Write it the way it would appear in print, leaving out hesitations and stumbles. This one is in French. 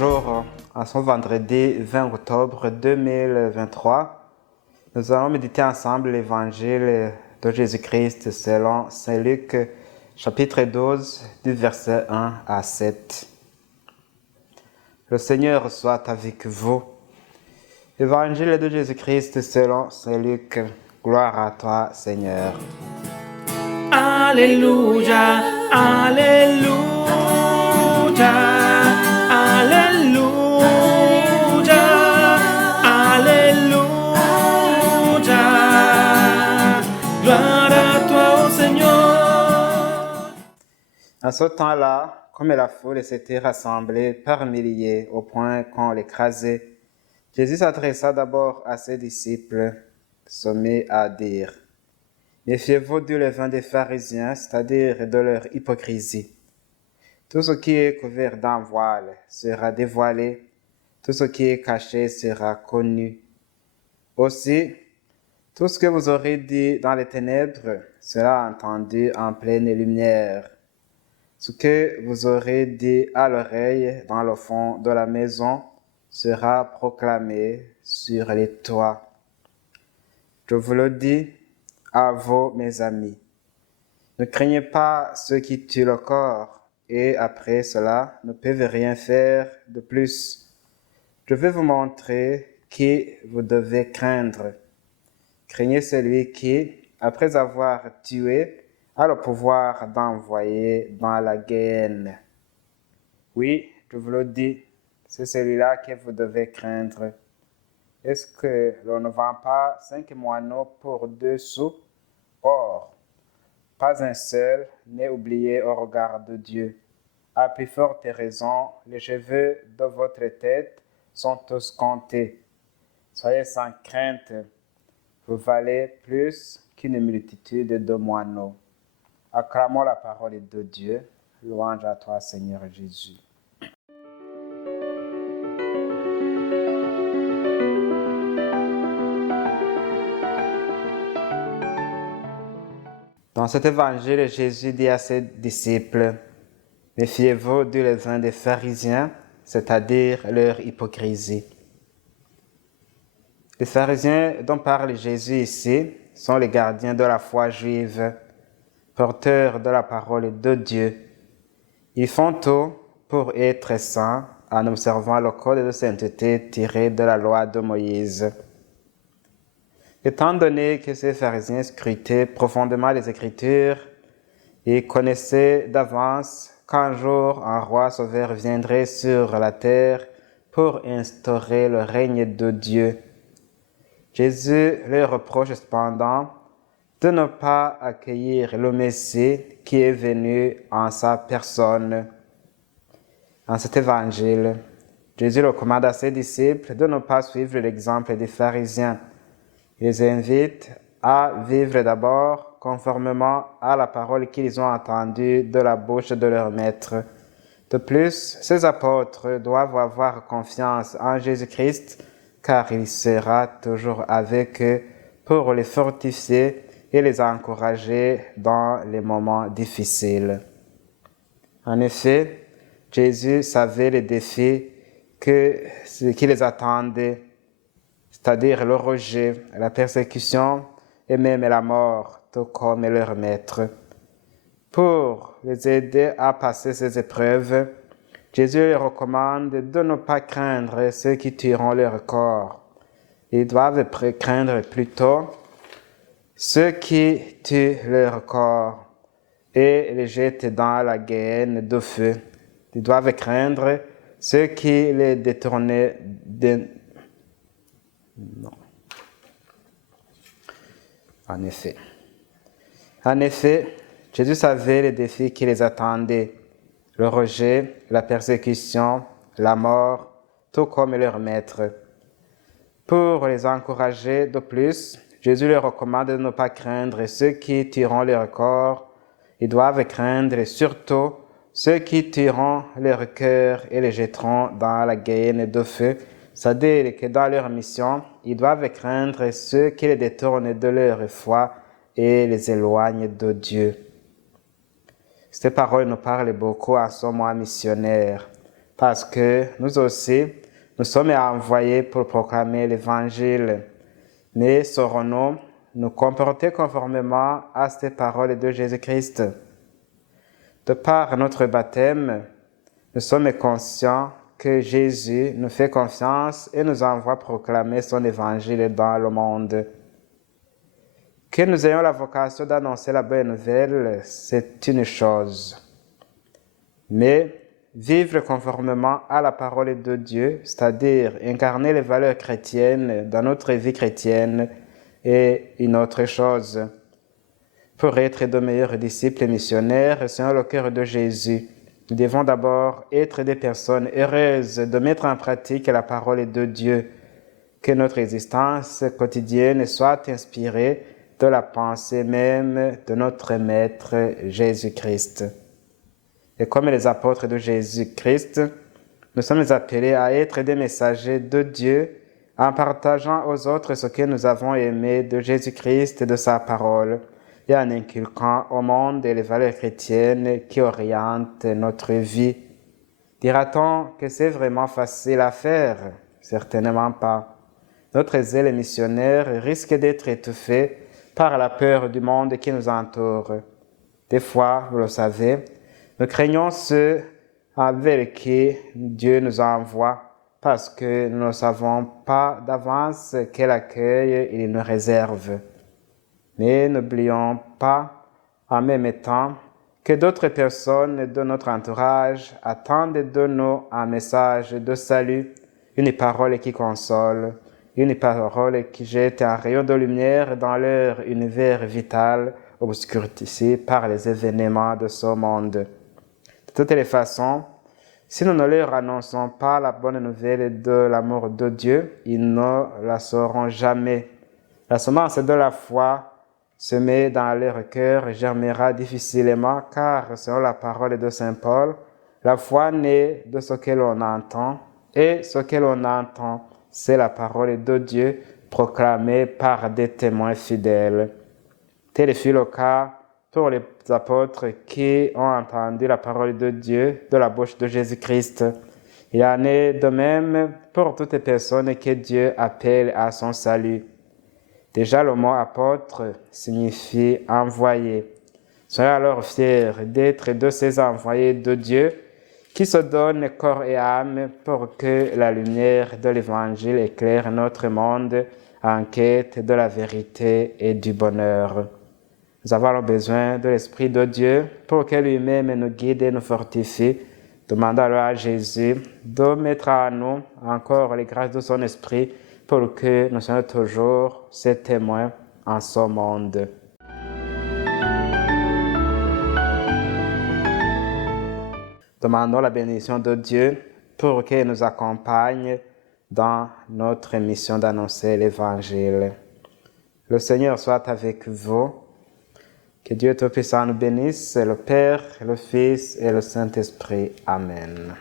Bonjour, à ce vendredi 20 octobre 2023, nous allons méditer ensemble l'évangile de Jésus-Christ selon Saint Luc, chapitre 12, du verset 1 à 7. Le Seigneur soit avec vous. Évangile de Jésus-Christ selon Saint Luc. Gloire à toi, Seigneur. Alléluia, Alléluia, Alléluia, Alléluia. Gloire à toi, ô Seigneur. En ce temps-là, comme la foule s'était rassemblée par milliers au point qu'on l'écrasait, Jésus s'adressa d'abord à ses disciples, se mit à dire: Méfiez-vous du levain des pharisiens, c'est-à-dire de leur hypocrisie. Tout ce qui est couvert d'un voile sera dévoilé, tout ce qui est caché sera connu. Aussi, tout ce que vous aurez dit dans les ténèbres sera entendu en pleine lumière. Ce que vous aurez dit à l'oreille dans le fond de la maison sera proclamé sur les toits. Je vous le dis à vous, mes amis. Ne craignez pas ceux qui tuent le corps et après cela ne peuvent rien faire de plus. Je vais vous montrer qui vous devez craindre. Craignez celui qui, après avoir tué, a le pouvoir d'envoyer dans la guêne. Oui, je vous le dis, c'est celui-là que vous devez craindre. Est-ce que l'on ne vend pas 5 moineaux pour 2 sous? Or, pas un seul n'est oublié au regard de Dieu. À plus forte raison, les cheveux de votre tête sont tous comptés. Soyez sans crainte, vous valez plus qu'une multitude de moineaux. Acclamons la parole de Dieu. Louange à toi, Seigneur Jésus. Dans cet évangile, Jésus dit à ses disciples: Méfiez-vous du levain des pharisiens, c'est-à-dire leur hypocrisie. Les pharisiens dont parle Jésus ici sont les gardiens de la foi juive, porteurs de la parole de Dieu. Ils font tout pour être saints en observant le code de sainteté tiré de la loi de Moïse. Étant donné que ces pharisiens scrutaient profondément les Écritures et connaissaient d'avance qu'un jour un roi sauveur viendrait sur la terre pour instaurer le règne de Dieu, Jésus leur reproche cependant de ne pas accueillir le Messie qui est venu en sa personne. En cet évangile, Jésus recommande à ses disciples de ne pas suivre l'exemple des pharisiens. Il les invite à vivre d'abord conformément à la parole qu'ils ont entendue de la bouche de leur maître. De plus, ces apôtres doivent avoir confiance en Jésus-Christ, car il sera toujours avec eux pour les fortifier et les encourager dans les moments difficiles. En effet, Jésus savait les défis qui les attendaient, c'est-à-dire le rejet, la persécution et même la mort, tout comme leur maître. Pour les aider à passer ces épreuves, Jésus leur recommande de ne pas craindre ceux qui tueront leur corps. Ils doivent craindre plutôt ceux qui tuent leur corps et les jettent dans la guêne de feu. Ils doivent craindre ceux qui les détournent Non. En effet, Jésus savait les défis qui les attendaient: le rejet, la persécution, la mort, tout comme leur maître. Pour les encourager de plus, Jésus leur recommande de ne pas craindre ceux qui tueront leur corps. Ils doivent craindre surtout ceux qui tueront leur cœur et les jetteront dans la guêne de feu. C'est-à-dire que dans leur mission, ils doivent craindre ceux qui les détournent de leur foi et les éloignent de Dieu. Cette parole nous parle beaucoup en ce mois missionnaire, parce que nous aussi, nous sommes envoyés pour proclamer l'Évangile. Mais saurons-nous nous comporter conformément à ces paroles de Jésus-Christ? De par notre baptême, nous sommes conscients que Jésus nous fait confiance et nous envoie proclamer son Évangile dans le monde. Que nous ayons la vocation d'annoncer la bonne nouvelle, c'est une chose. Mais vivre conformément à la parole de Dieu, c'est-à-dire incarner les valeurs chrétiennes dans notre vie chrétienne, est une autre chose. Pour être de meilleurs disciples et missionnaires selon le cœur de Jésus, nous devons d'abord être des personnes heureuses de mettre en pratique la parole de Dieu, que notre existence quotidienne soit inspirée de la pensée même de notre Maître Jésus-Christ. Et comme les apôtres de Jésus-Christ, nous sommes appelés à être des messagers de Dieu en partageant aux autres ce que nous avons aimé de Jésus-Christ et de sa parole et en inculquant au monde les valeurs chrétiennes qui orientent notre vie. Dira-t-on que c'est vraiment facile à faire? Certainement pas. Notre zèle missionnaire risque d'être étouffé par la peur du monde qui nous entoure. Des fois, vous le savez, nous craignons ceux avec qui Dieu nous envoie parce que nous ne savons pas d'avance quel accueil il nous réserve. Mais n'oublions pas en même temps que d'autres personnes de notre entourage attendent de nous un message de salut, une parole qui console, une parole qui jette un rayon de lumière dans leur univers vital obscurci par les événements de ce monde. De toutes les façons, si nous ne leur annonçons pas la bonne nouvelle de l'amour de Dieu, ils ne la sauront jamais. La semence de la foi semée dans leur cœur germera difficilement, car selon la parole de saint Paul, la foi naît de ce que l'on entend, et ce que l'on entend, c'est la parole de Dieu proclamée par des témoins fidèles. Tel fut le cas pour les apôtres qui ont entendu la parole de Dieu de la bouche de Jésus-Christ. Il en est de même pour toutes les personnes que Dieu appelle à son salut. Déjà, le mot apôtre signifie envoyé. Soyez alors fiers d'être de ces envoyés de Dieu qui se donnent corps et âme pour que la lumière de l'Évangile éclaire notre monde en quête de la vérité et du bonheur. Nous avons besoin de l'Esprit de Dieu pour que lui-même nous guide et nous fortifie. Demandons alors à Jésus de mettre en nous encore les grâces de son Esprit pour que nous soyons toujours ses témoins en ce monde. Demandons la bénédiction de Dieu pour qu'il nous accompagne dans notre mission d'annoncer l'Évangile. Le Seigneur soit avec vous. Que Dieu Tout-Puissant nous bénisse, le Père, le Fils et le Saint-Esprit. Amen.